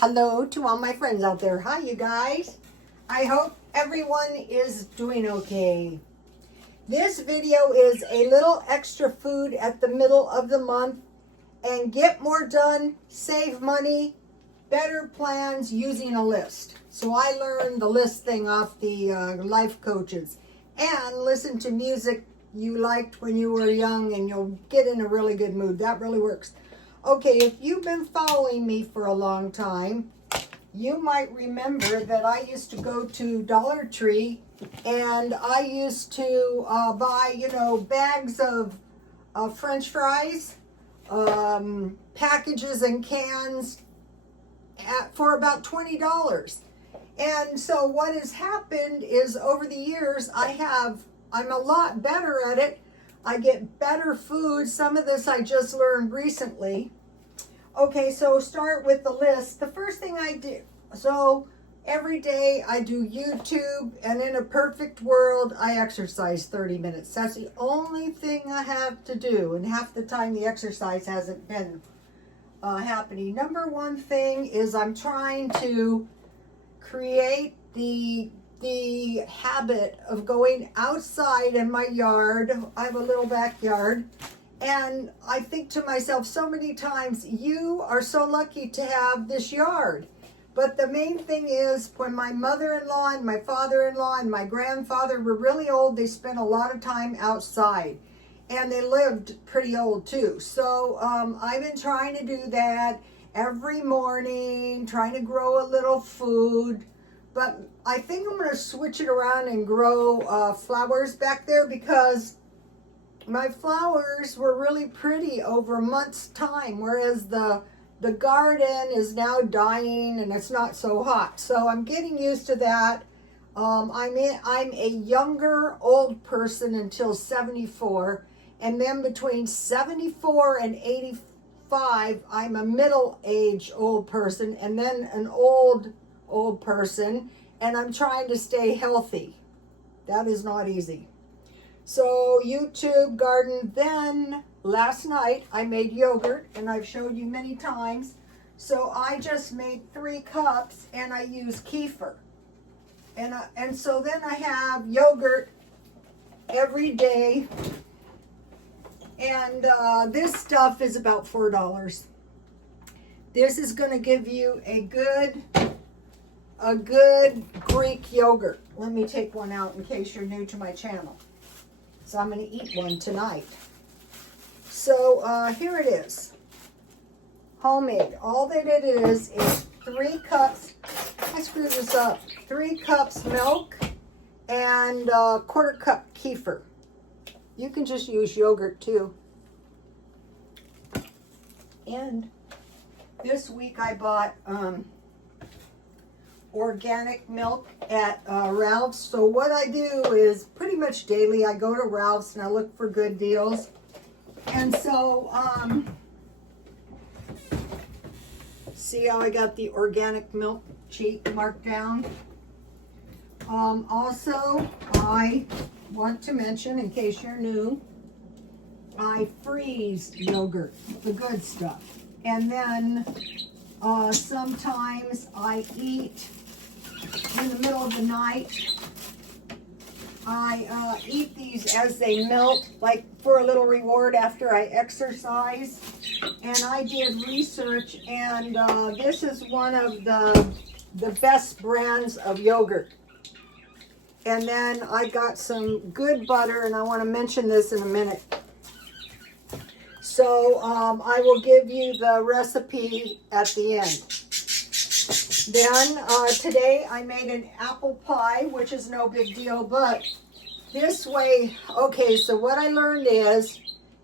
Hello to all my friends out there. Hi, you guys. I hope everyone is doing okay. This video is a little extra food at the middle of the month and get more done, save money, better plans using a list. So I learned the list thing off the life coaches, and listen to music you liked when you were young and you'll get in a really good mood. That really works. Okay, if you've been following me for a long time, you might remember that I used to go to Dollar Tree and I used to buy, bags of French fries, packages and cans for about $20. And so what has happened is over the years, I'm a lot better at it. I get better food. Some of this I just learned recently. Okay, so start with the list. The first thing I do, so every day I do YouTube, and in a perfect world, I exercise 30 minutes. That's the only thing I have to do, and half the time the exercise hasn't been happening. Number one thing is I'm trying to create the habit of going outside in my yard. I have a little backyard, and I think to myself so many times, you are so lucky to have this yard. But the main thing is, when my mother-in-law and my father-in-law and my grandfather were really old, they spent a lot of time outside, and they lived pretty old too. So I've been trying to do that every morning, trying to grow a little food. But I think I'm going to switch it around and grow flowers back there, because my flowers were really pretty over a month's time, whereas the garden is now dying and it's not so hot. So I'm getting used to that. I'm a younger old person until 74, and then between 74 and 85, I'm a middle-aged old person, and then an old person, and I'm trying to stay healthy. That is not easy. So YouTube, garden. Then last night I made yogurt, and I've showed you many times. So I just made 3 cups, and I use kefir. And so then I have yogurt every day. And this stuff is about $4. This is going to give you a good Greek yogurt. Let me take one out in case you're new to my channel. So I'm going to eat one tonight. So here it is. Homemade. All that it is 3 cups. I screwed this up. 3 cups milk and 1/4 cup kefir. You can just use yogurt too. And this week I bought organic milk at Ralph's. So what I do is pretty much daily I go to Ralph's and I look for good deals. And so see how I got the organic milk sheet marked down. Also, I want to mention, in case you're new, I freeze yogurt, the good stuff. And then sometimes I eat in the middle of the night. I eat these as they melt, like for a little reward after I exercise. And I did research, and this is one of the best brands of yogurt. And then I got some good butter, and I want to mention this in a minute. So I will give you the recipe at the end. Then today I made an apple pie, which is no big deal, but this way, okay, so what I learned is,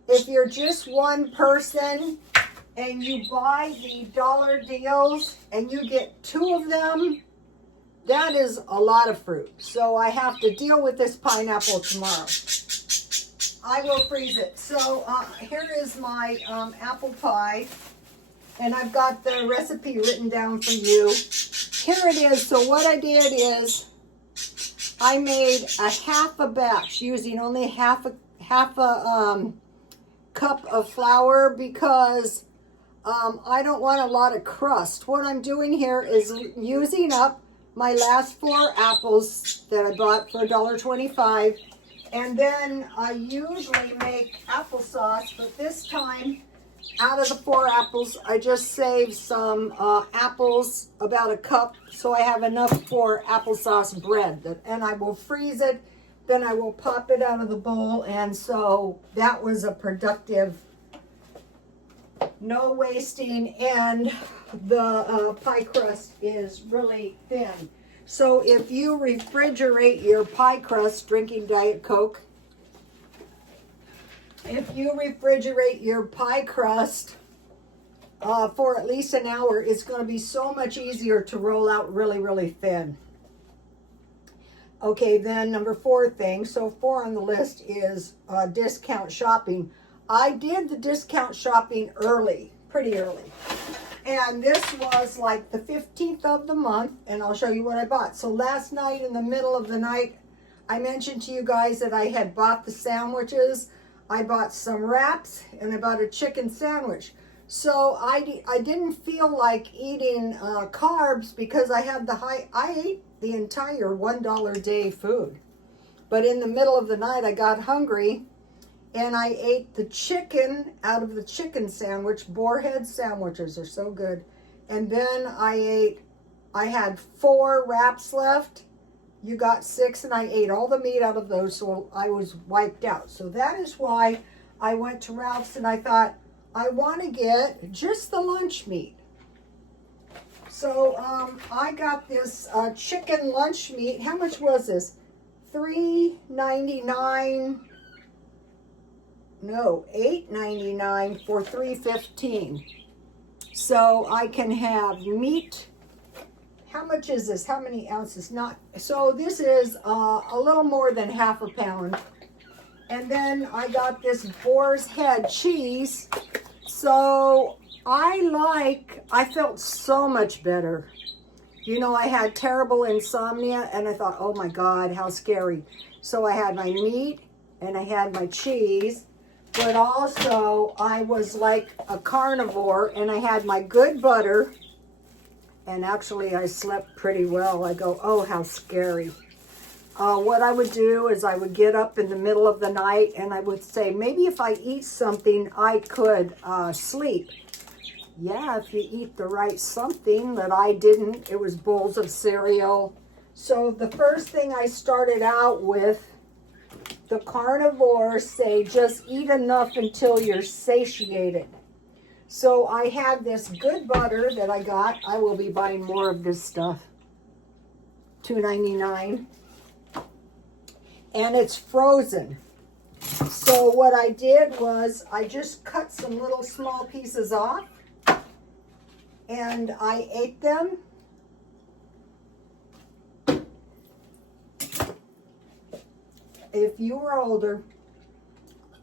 if you're just one person and you buy the dollar deals and you get 2 of them, that is a lot of fruit. So I have to deal with this pineapple tomorrow. I will freeze it. So here is my apple pie, and I've got the recipe written down for you. Here it is. So what I did is I made a half a batch using only half a cup of flour, because I don't want a lot of crust. What I'm doing here is using up my last 4 apples that I bought for $1.25. And then I usually make applesauce, but this time, out of the 4 apples, I just saved some apples, about a cup, so I have enough for applesauce bread. And I will freeze it, then I will pop it out of the bowl, and so that was a productive, no wasting, and the pie crust is really thin. So if you refrigerate your pie crust, drinking Diet Coke, if you refrigerate your pie crust for at least an hour, it's going to be so much easier to roll out really, really thin. Okay, then number 4 thing, so 4 on the list is discount shopping. I did the discount shopping early, pretty early. And this was like the 15th of the month, and I'll show you what I bought. So last night, in the middle of the night, I mentioned to you guys that I had bought the sandwiches. I bought some wraps, and I bought a chicken sandwich. So I didn't feel like eating carbs because I ate the entire $1 a day food. But in the middle of the night, I got hungry, and I ate the chicken out of the chicken sandwich. Boarhead sandwiches are so good. And then I had 4 wraps left. You got 6, and I ate all the meat out of those, so I was wiped out. So that is why I went to Ralph's, and I thought, I want to get just the lunch meat. So I got this chicken lunch meat. How much was this? $3.99. No, $8.99 for $3.15. So I can have meat. How much is this? How many ounces? So this is a little more than half a pound. And then I got this boar's head cheese. So I felt so much better. You know, I had terrible insomnia, and I thought, oh my God, how scary. So I had my meat, and I had my cheese, but also I was like a carnivore, and I had my good butter, and actually I slept pretty well. I go, oh, how scary. What I would do is I would get up in the middle of the night, and I would say, maybe if I eat something, I could sleep. Yeah, if you eat the right something, that I didn't. It was bowls of cereal. So the first thing I started out with, the carnivores say just eat enough until you're satiated. So I had this good butter that I got. I will be buying more of this stuff. $2.99. And it's frozen. So what I did was I just cut some little small pieces off, and I ate them. If you are older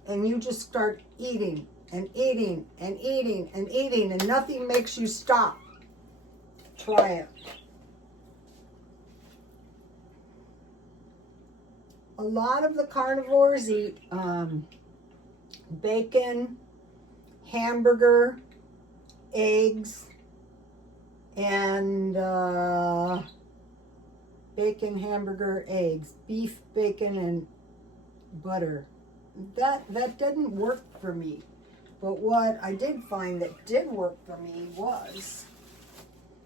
and you just start eating and eating and eating and eating and nothing makes you stop, try it. A lot of the carnivores eat bacon, hamburger, eggs, and bacon, hamburger, eggs, beef, bacon, and butter. That didn't work for me. But what I did find that did work for me was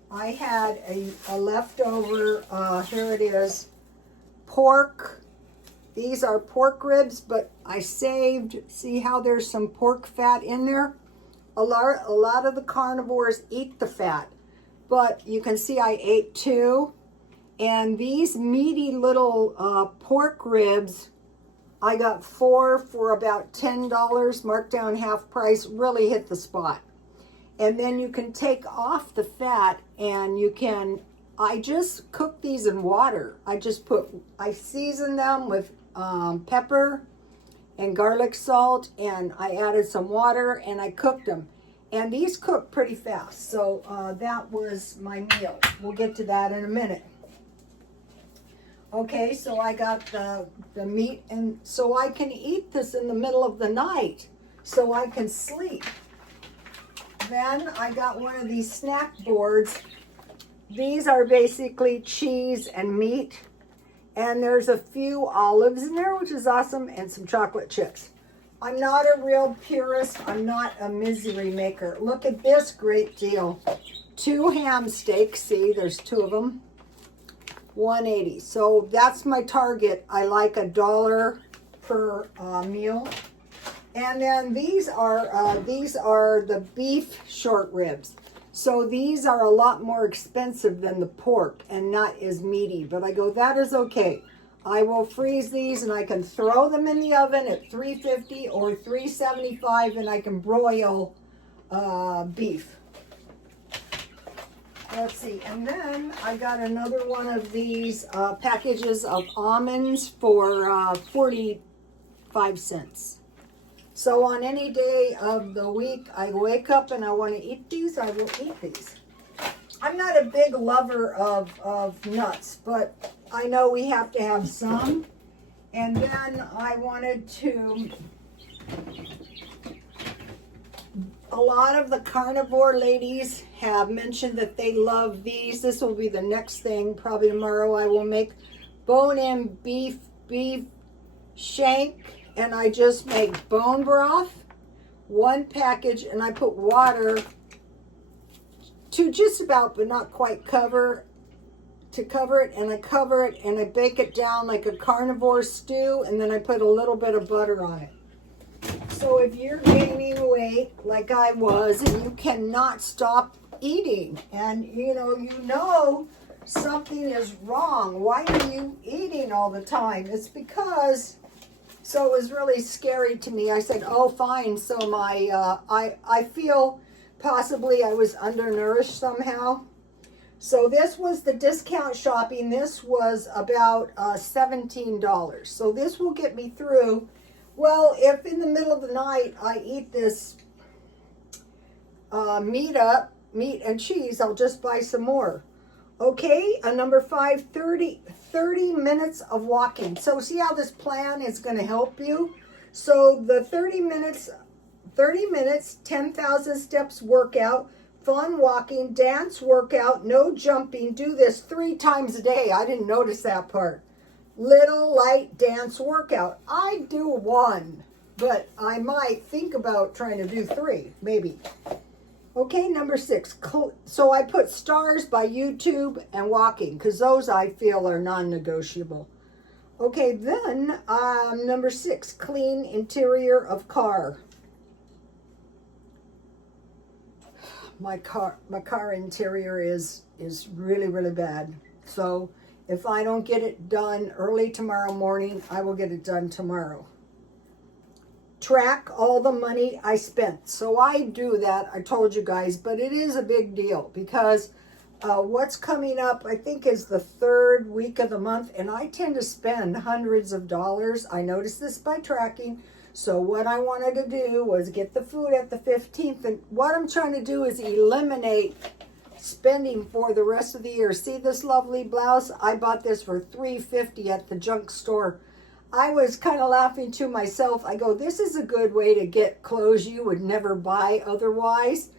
I had a leftover, here it is, pork. These are pork ribs, but I saved, see how there's some pork fat in there? A lot of the carnivores eat the fat, but you can see I ate 2. And these meaty little pork ribs, I got 4 for about $10, marked down half price, really hit the spot. And then you can take off the fat, and you can, I just cook these in water. I season them with pepper and garlic salt, and I added some water, and I cooked them. And these cook pretty fast. So that was my meal. We'll get to that in a minute. Okay, so I got the meat, and so I can eat this in the middle of the night, so I can sleep. Then I got one of these snack boards. These are basically cheese and meat. And there's a few olives in there, which is awesome, and some chocolate chips. I'm not a real purist. I'm not a misery maker. Look at this great deal. 2 ham steaks. See, there's 2 of them. $1.80. So that's my target. I like $1 per meal. And then these are the beef short ribs. So these are a lot more expensive than the pork and not as meaty. But I go, that is okay. I will freeze these and I can throw them in the oven at 350 or 375 and I can broil beef. Let's see. And then I got another one of these packages of almonds for 45 cents. So on any day of the week, I wake up and I want to eat these, I will eat these. I'm not a big lover of nuts, but I know we have to have some. And then I wanted to, a lot of the carnivore ladies have mentioned that they love these. This will be the next thing. Probably tomorrow I will make bone-in beef shank. And I just make bone broth, 1 package, and I put water to just about, but not quite cover it, and I cover it, and I bake it down like a carnivore stew, and then I put a little bit of butter on it. So if you're gaining weight like I was, and you cannot stop eating, and you know something is wrong, why are you eating all the time? It's because... So it was really scary to me. I said, oh, fine. So I feel possibly I was undernourished somehow. So this was the discount shopping. This was about $17. So this will get me through. Well, if in the middle of the night I eat this meat and cheese, I'll just buy some more. Okay, number 5, 30 minutes of walking. So see how this plan is going to help you? So the 30 minutes, 10,000 steps workout, fun walking, dance workout, no jumping. Do this 3 times a day. I didn't notice that part. Little light dance workout. I do 1, but I might think about trying to do 3, maybe. Okay, number 6. So I put stars by YouTube and walking because those I feel are non-negotiable. Okay, then number 6, clean interior of car. My car interior is really, really bad. So if I don't get it done early tomorrow morning, I will get it done tomorrow. Track all the money I spent. So I do that, I told you guys, but it is a big deal because what's coming up, I think, is the 3rd week of the month, and I tend to spend hundreds of dollars. I noticed this by tracking. So what I wanted to do was get the food at the 15th, and what I'm trying to do is eliminate spending for the rest of the year. See this lovely blouse? I bought this for $3.50 at the junk store. I was kind of laughing to myself. I go, this is a good way to get clothes you would never buy otherwise.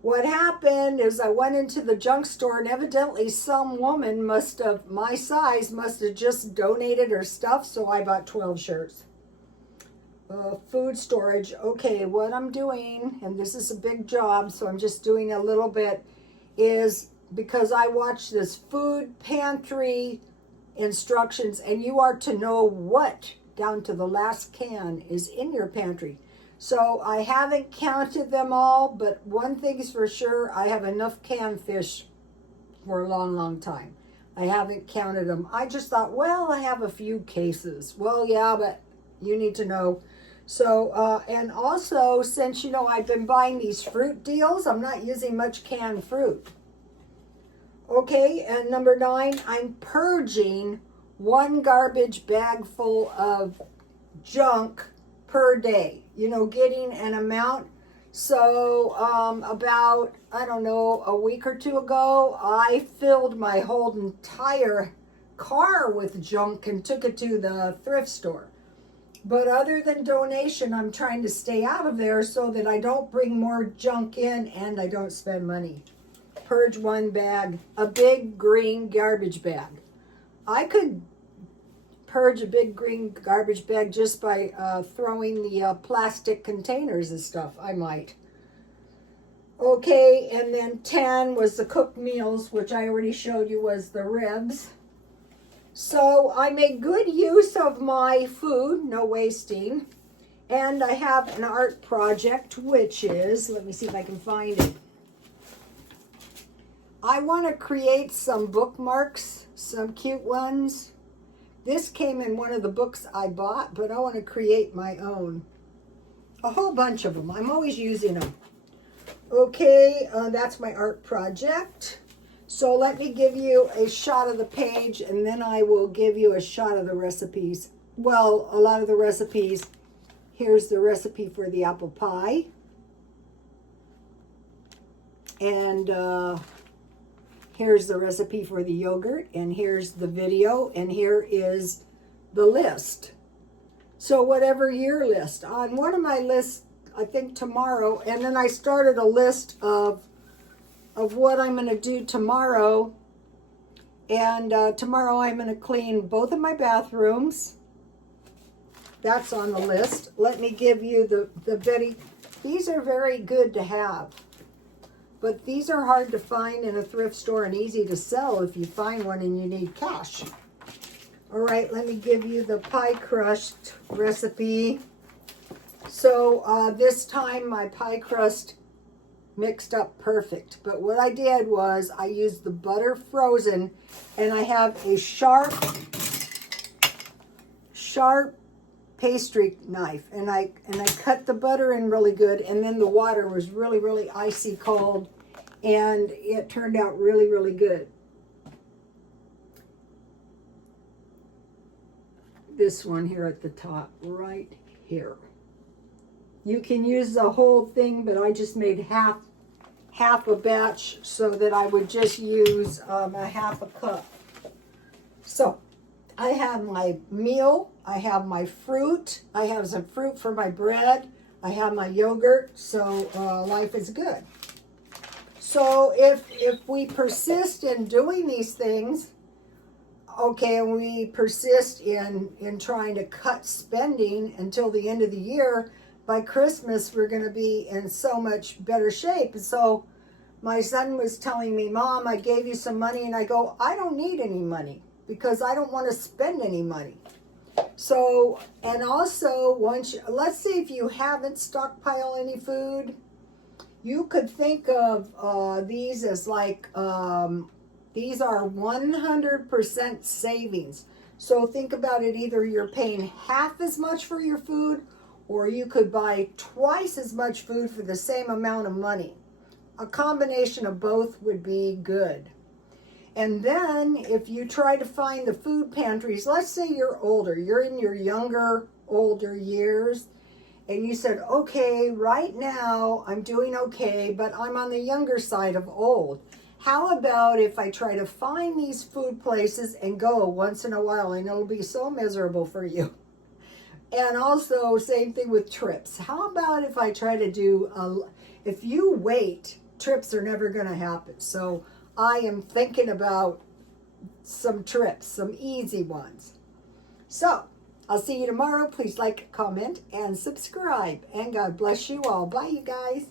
What happened is I went into the junk store and evidently some woman my size must have just donated her stuff. So I bought 12 shirts. Food storage. Okay, what I'm doing, and this is a big job, so I'm just doing a little bit, is because I watched this food pantry instructions, and you are to know what down to the last can is in your pantry. So I haven't counted them all, but one thing's for sure, I have enough canned fish for a long time. I haven't counted them. I just thought, well, I have a few cases. Well, yeah, but you need to know. So and also, since I've been buying these fruit deals, I'm not using much canned fruit. Okay, and number 9, I'm purging 1 garbage bag full of junk per day. Getting an amount. So about, I don't know, a week or 2 ago, I filled my whole entire car with junk and took it to the thrift store. But other than donation, I'm trying to stay out of there so that I don't bring more junk in and I don't spend money. Purge one bag, a big green garbage bag. I could purge a big green garbage bag just by throwing the plastic containers and stuff. I might. Okay, and then 10 was the cooked meals, which I already showed you was the ribs. So I make good use of my food, no wasting. And I have an art project, which is, let me see if I can find it. I want to create some bookmarks, some cute ones. This came in one of the books I bought, but I want to create my own. A whole bunch of them. I'm always using them. Okay, that's my art project. So let me give you a shot of the page, and then I will give you a shot of the recipes. Well, a lot of the recipes. Here's the recipe for the apple pie. And here's the recipe for the yogurt, and here's the video, and here is the list. So whatever your list. On one of my lists, I think tomorrow, and then I started a list of what I'm going to do tomorrow. And tomorrow I'm going to clean both of my bathrooms. That's on the list. Let me give you the Betty. These are very good to have. But these are hard to find in a thrift store and easy to sell if you find one and you need cash. All right, let me give you the pie crust recipe. So this time my pie crust mixed up perfect. But what I did was I used the butter frozen, and I have a sharp pastry knife, and I cut the butter in really good, and then the water was really, really icy cold, and it turned out really, really good. This one here at the top, right here. You can use the whole thing, but I just made half a batch so that I would just use a half a cup. So I have my meal, I have my fruit, I have some fruit for my bread, I have my yogurt, so life is good. So if we persist in doing these things, okay, and we persist in trying to cut spending until the end of the year, by Christmas we're going to be in so much better shape. And so my son was telling me, Mom, I gave you some money, and I go, I don't need any money because I don't want to spend any money. So, and also, let's say if you haven't stockpiled any food, you could think of these as like, these are 100% savings. So think about it, either you're paying half as much for your food, or you could buy twice as much food for the same amount of money. A combination of both would be good. And then if you try to find the food pantries, let's say you're older, you're in your older years, and you said, okay, right now I'm doing okay, but I'm on the younger side of old. How about if I try to find these food places and go once in a while, and it'll be so miserable for you. And also, same thing with trips. How about if I try to do, if you wait, trips are never going to happen. So I am thinking about some trips, some easy ones. So I'll see you tomorrow. Please like, comment, and subscribe. And God bless you all. Bye, you guys.